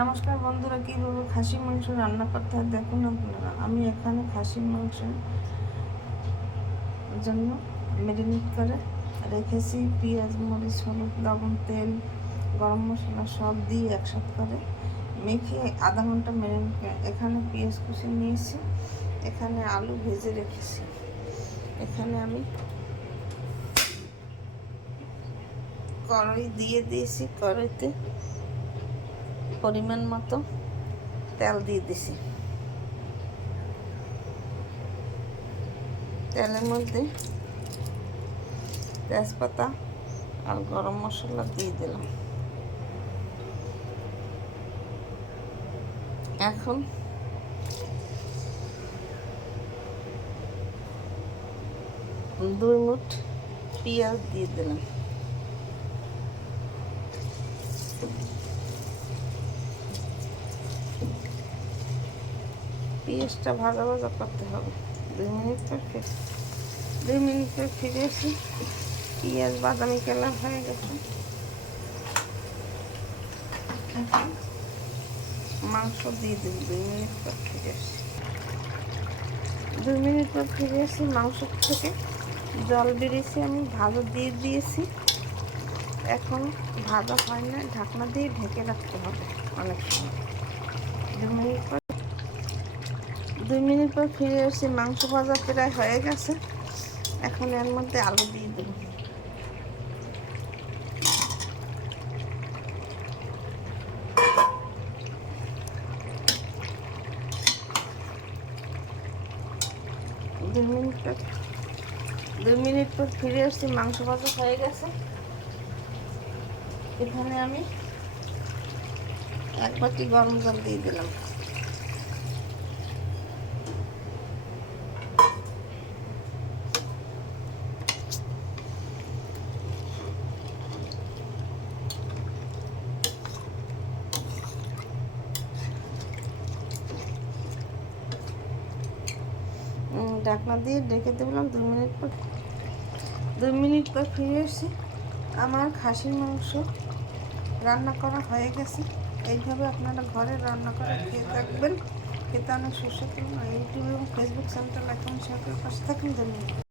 নমস্কার বন্ধুরা, কীভাবে খাসির মাংস রান্না করতে হয় দেখুন আপনারা। আমি এখানে খাসির মাংসের জন্য ম্যারিনেট করে রেখেছি। পেঁয়াজ, মরিচ, হলুদ, লবণ, তেল, গরম মশলা সব দিয়ে একসাথে করে মেখে আধা ঘন্টা ম্যারিনেট করে এখানে পেঁয়াজ কুচি নিয়েছি, এখানে আলু ভেজে রেখেছি, এখানে আমি কড়াই দিয়ে দিয়েছি, কড়াইতে পরিমাণ মতো তেল দিয়ে দিছি। তেলের মধ্যে তেজপাতা আর গরম মশলা দিয়ে দিলাম। এখন দুই মুঠ পেঁয়াজ দিয়ে দিলাম। পেঁয়াজটা ভাজা ভাজা করতে হবে। 2 মিনিট পর ফিরে এসে পেঁয়াজ বাদামি কালার হয়ে গেছে। মাংস দিয়ে দিন। 2 মিনিট পর ফিরে এসে 2 মিনিট পর ফিরে এসে মাংস থেকে জল বেরিয়েছে, আমি ভাজা দিয়ে দিয়েছি। এখন ভাজা হয় না, ঢাকনা দিয়ে ঢেকে রাখতে হবে অনেক সময়। 2 মিনিট পর ফিরে এসে মাংস ভাজা প্রায় হয়ে গেছে। এখন এর মধ্যে আলু দিয়ে দেব। দুই মিনিট পর ফিরে আসছি, মাংস ভাজা হয়ে গেছে। এখানে আমি 1 বাটি গরম জল দিয়ে দিলাম। ঢাকনা দিয়ে ঢেকে দিলাম। 2 মিনিট পর ফিরে এসেছি। আমার খাসির মাংস রান্না করা হয়ে গেছে। এইভাবে আপনারা ঘরে রান্না করে খেয়ে থাকবেন, খেতে অনেক সুস্বাদু। ইউটিউব এবং ফেসবুক চ্যানেলটা লাইক এবং শেয়ার করে পাশে থাকুন। ধন্যবাদ।